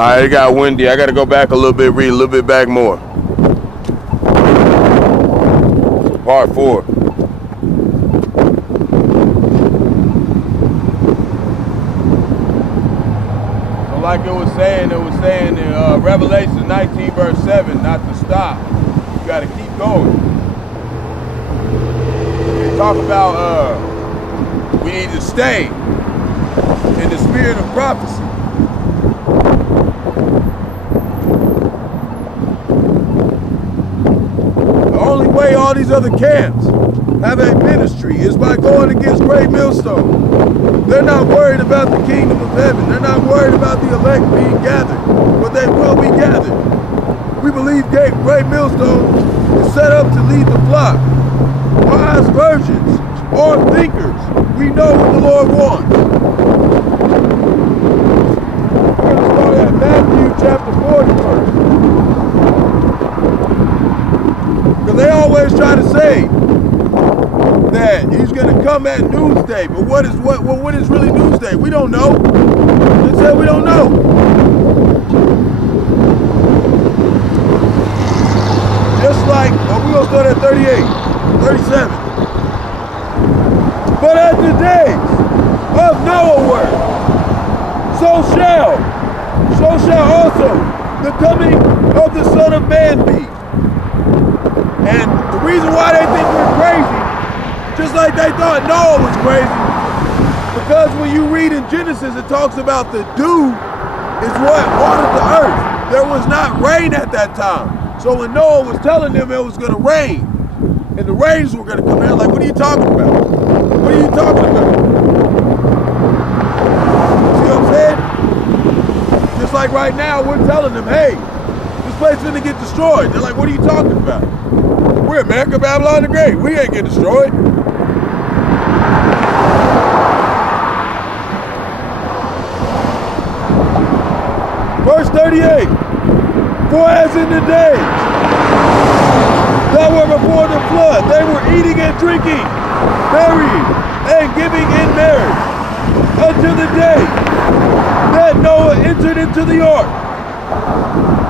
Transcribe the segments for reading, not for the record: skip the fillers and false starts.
Alright, it got windy. I gotta go back a little bit, read a little bit back more. Part 4. So like it was saying in Revelation 19 verse 7, not to stop. You gotta keep going. They talk about we need to stay in the spirit of prophecy. The only way all these other camps have a ministry is by going against great millstone. They're not worried about the kingdom of heaven. They're not worried about the elect being gathered, but they will be gathered. We believe great millstone is set up to lead the flock. Wise virgins or thinkers, we know what the Lord wants. We're going to start at Matthew chapter 40 first. Because they always try to say that he's going to come at Doomsday. But what is really Doomsday? We don't know. They said we don't know. Just like, we're going to start at 38, 37. But as the days of Noah were, so shall also the coming of the Son of Man be. And the reason why they think we're crazy, just like they thought Noah was crazy, because when you read in Genesis, it talks about the dew is what watered the earth. There was not rain at that time. So when Noah was telling them it was going to rain, and the rains were going to come in, like, what are you talking about? What are you talking about? See what I'm saying? Just like right now, we're telling them, hey, this place is going to get destroyed. They're like, what are you talking about? We're America, Babylon the Great. We ain't get destroyed. Verse 38. For as in the days that were before the flood, they were eating and drinking, marrying and giving in marriage, until the day that Noah entered into the ark,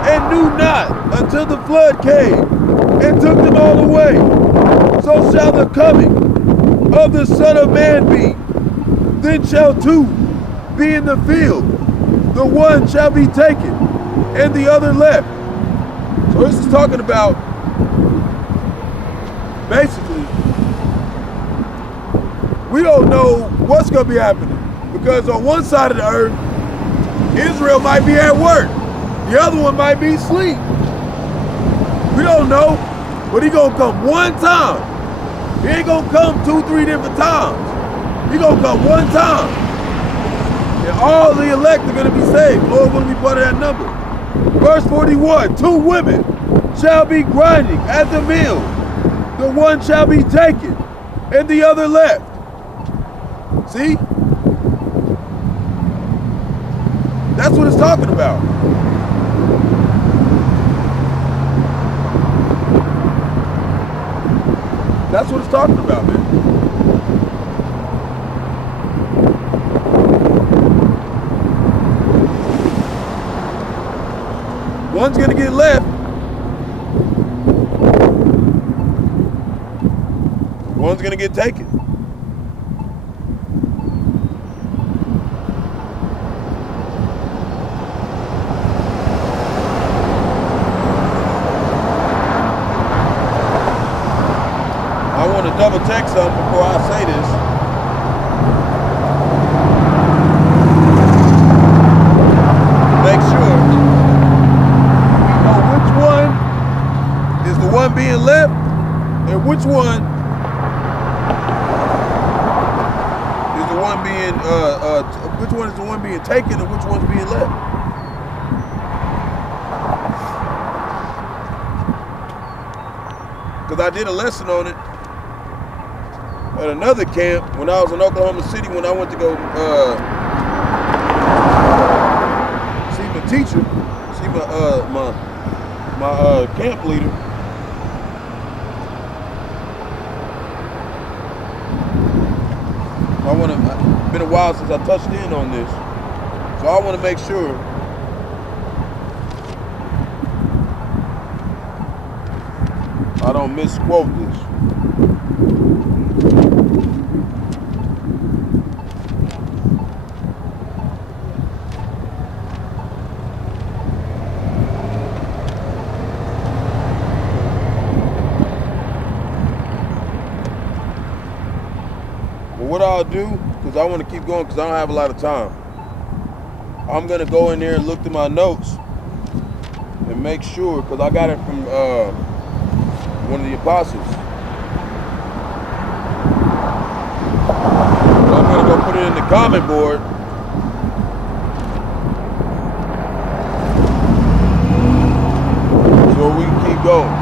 and knew not until the flood came and took them all away. So shall the coming of the Son of Man be. Then shall two be in the field, the one shall be taken, and the other left. So this is talking about, basically, we don't know what's going to be happening. Because on one side of the earth, Israel might be at work. The other one might be asleep. We don't know. But he's going to come one time. He ain't going to come 2-3 different times. He's going to come one time. And all the elect are going to be saved. Lord will be part of that number. Verse 41, 2 women shall be grinding at the mill. The one shall be taken, and the other left. See? That's what it's talking about. That's what it's talking about, man. One's gonna get left. One's gonna get taken. I want to double check something before I say this. Make sure we know which one is the one being left and which one is the one being which one is the one being taken and which one's being left. Because I did a lesson on it at another camp when I was in Oklahoma City, when I went to go see my teacher, see my camp leader. It's been a while since I touched in on this, so I want to make sure I don't misquote this. But what I'll do, because I want to keep going because I don't have a lot of time, I'm going to go in there and look through my notes and make sure, because I got it from one of the apostles. So I'm going to go put it in the comment board. So we can keep going.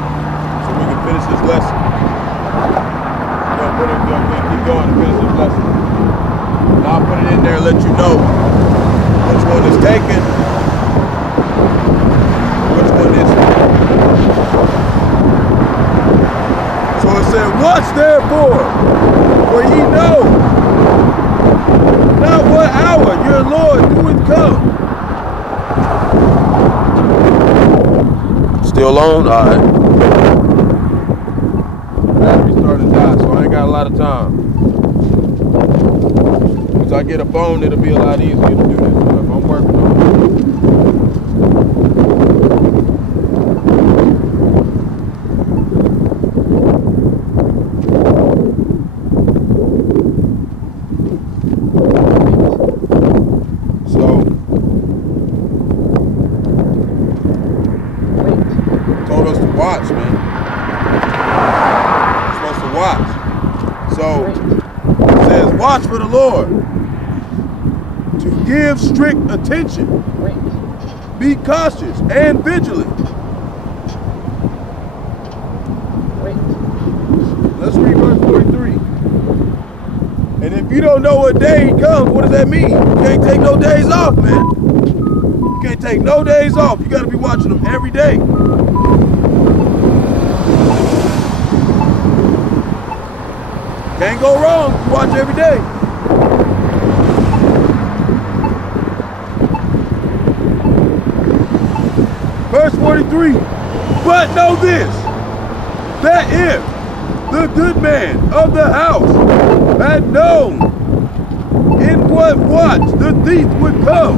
So we can finish this lesson. We're going to keep going and finish this lesson. And I'll put it in there and let you know which one is taken, which one isn't. So it said, watch therefore, for ye know not what hour your Lord doeth come. Still on? Alright. Battery started to die, so I ain't got a lot of time. Once I get a phone, it'll be a lot easier to do this stuff. I'm working on it. Watch, man. You're supposed to watch. So it says, watch for the Lord. To give strict attention. Be cautious and vigilant. Let's read verse 43. And if you don't know what day he comes, what does that mean? You can't take no days off, man. You can't take no days off. You got to be watching them every day. Can't go wrong. You watch every day. Verse 43. But know this, that if the good man of the house had known in what watch the thief would come,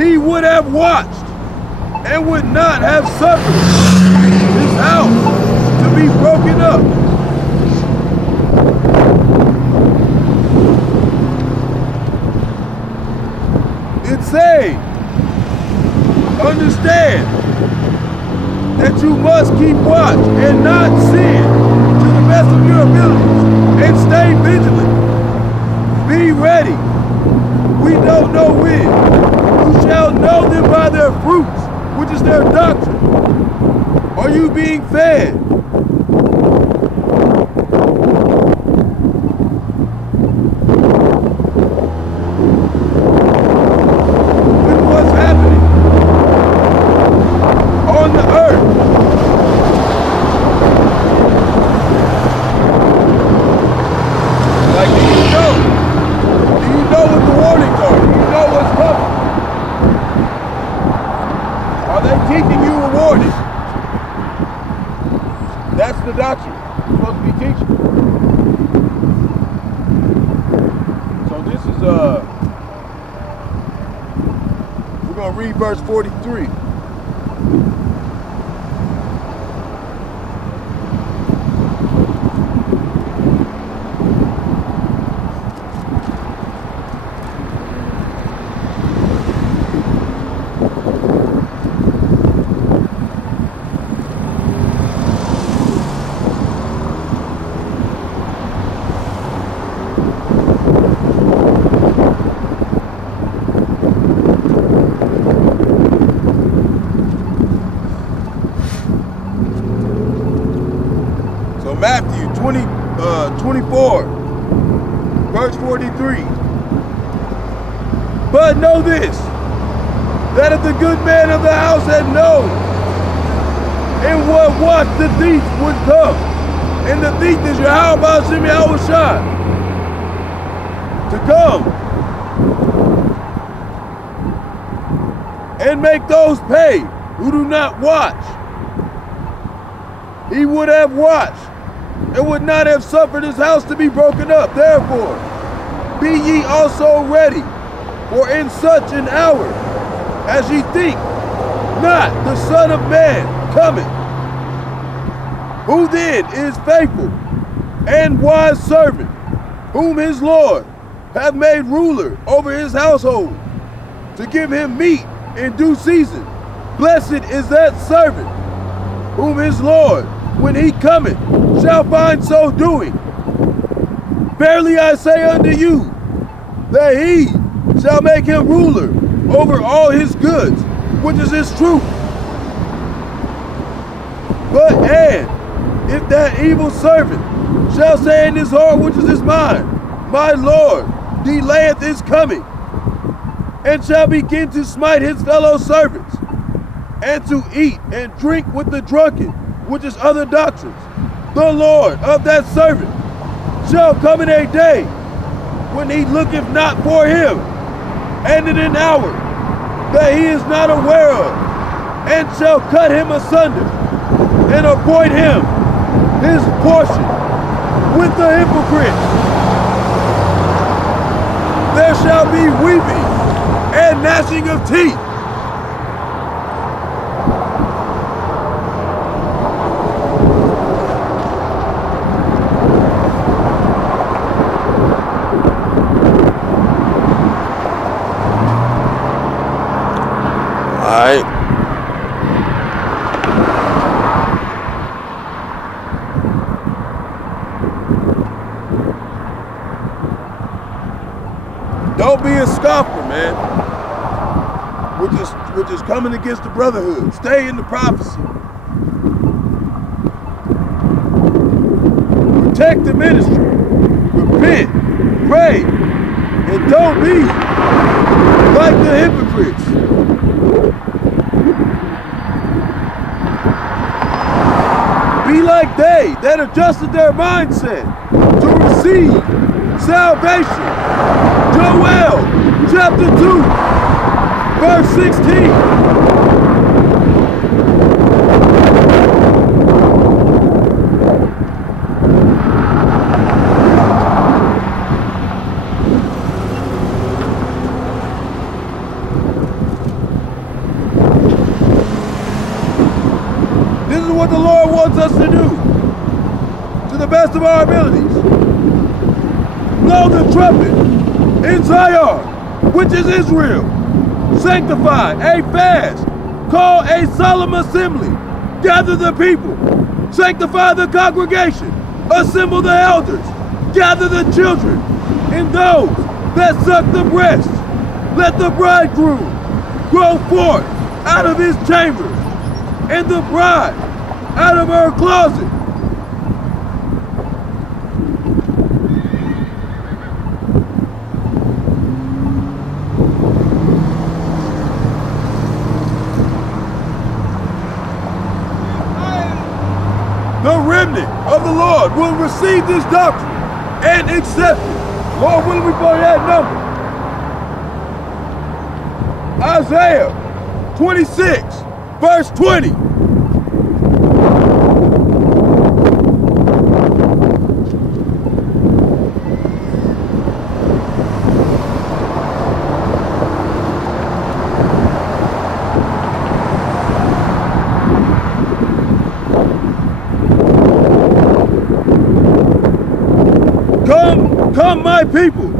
he would have watched and would not have suffered his house to be broken up. Say, understand that you must keep watch and not sin to the best of your abilities and stay vigilant. Be ready. We don't know when. You shall know them by their fruits, which is their doctrine. Are you being fed? The doctrine you're supposed to be teaching. So this is we're gonna read verse 43. Matthew 24, verse 43. But know this, that if the good man of the house had known in what watch the thief would come, and the thief is Yahawah, Bahasham, Yahawashi, to come and make those pay who do not watch, he would have watched and would not have suffered his house to be broken up. Therefore, be ye also ready, for in such an hour as ye think not, the Son of Man cometh. Who then is faithful and wise servant, whom his Lord hath made ruler over his household, to give him meat in due season? Blessed is that servant, whom his Lord, when he cometh, shall find so doing. Verily I say unto you, that he shall make him ruler over all his goods, which is his truth. But and if that evil servant shall say in his heart, which is his mind, my Lord delayeth his coming, and shall begin to smite his fellow servants, and to eat and drink with the drunken, which is other doctrines, the Lord of that servant shall come in a day when he looketh not for him, and in an hour that he is not aware of, and shall cut him asunder, and appoint him his portion with the hypocrites. There shall be weeping and gnashing of teeth. Don't be a scoffer, man, which is coming against the brotherhood. Stay in the prophecy. Protect the ministry. Repent, pray, and don't be like the hypocrites. Be like they that adjusted their mindset to receive salvation. Joel chapter 2, verse 16. This is what the Lord wants us to do, to the best of our abilities. Blow the trumpet in Zion, which is Israel. Sanctify a fast. Call a solemn assembly. Gather the people. Sanctify the congregation. Assemble the elders. Gather the children and those that suck the breast. Let the bridegroom go forth out of his chamber, and the bride out of her closet. The remnant of the Lord will receive this doctrine and accept it. Lord, will we put that number? Isaiah 26, verse 20. Come, my people,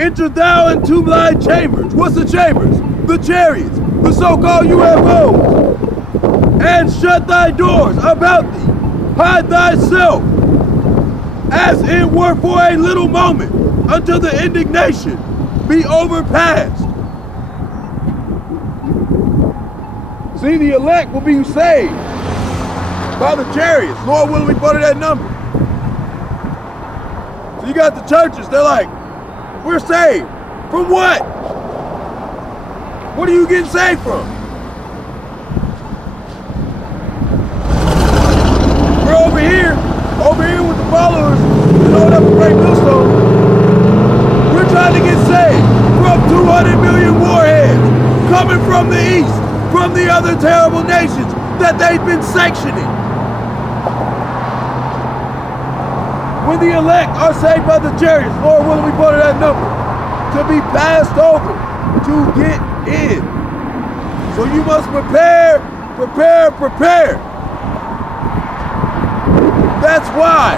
enter thou into thy chambers. What's the chambers? The chariots, the so-called UFOs. And shut thy doors about thee. Hide thyself, as it were for a little moment, until the indignation be overpassed. See, the elect will be saved by the chariots. Lord willing, we go to that number. You got the churches, they're like, we're saved. From what? What are you getting saved from? We're over here with the followers, you know, up a great millstone. We're trying to get saved from 200 million warheads coming from the east, from the other terrible nations that they've been sanctioning. when the elect are saved by the chariots, Lord willing, we put that number, to be passed over, to get in. So you must prepare, prepare, prepare. That's why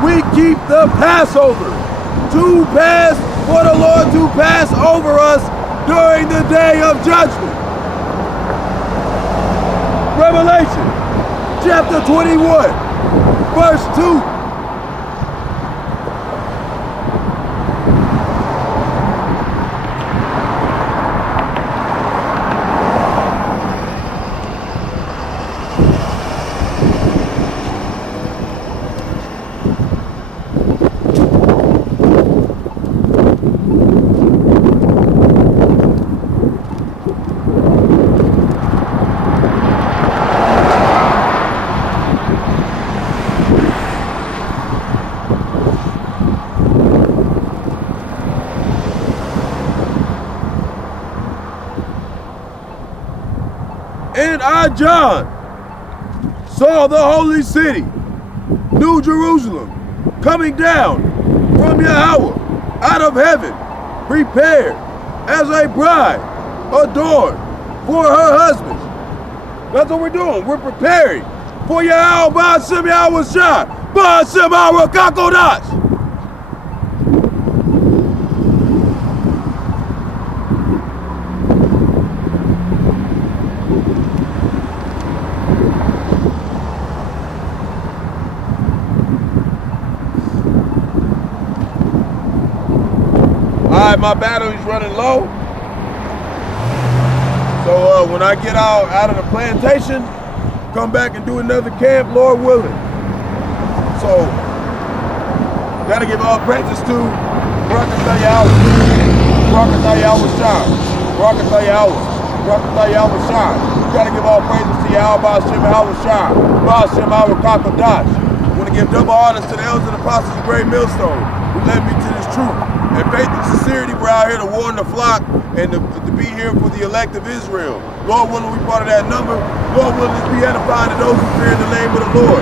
we keep the Passover, to pass, for the Lord to pass over us during the day of judgment. Revelation chapter 21, verse 2. And I, John, saw the holy city, New Jerusalem, coming down from Yahawah out of heaven, prepared as a bride adorned for her husband. That's what we're doing. We're preparing for Yahawah, Bahasham, Yahawashi, Bahasham, Qadash. My battery's running low, so when I get out of the plantation, come back and do another camp, Lord willing. So gotta give all praises to Barak, gotta give all praises to Yahawah, Qadash. Want to give double honors to the elders and apostles of Great Millstone who led me to this truth. And faith and sincerity, we're out here to warn the flock and to be here for the elect of Israel. Lord willing, we part of that number. Lord willing, let's be edifying to those who fear in the name of the Lord.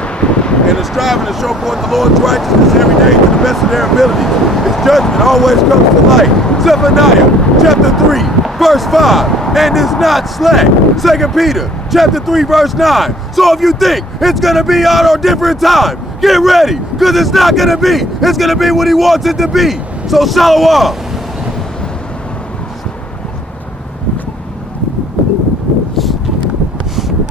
And to striving to show forth the Lord's righteousness every day to the best of their abilities. His judgment always comes to light. Zephaniah chapter 3, verse 5, and is not slack. 2 Peter chapter 3, verse 9. So if you think it's going to be out on different time, get ready, because it's not going to be. It's going to be what he wants it to be. So shalom.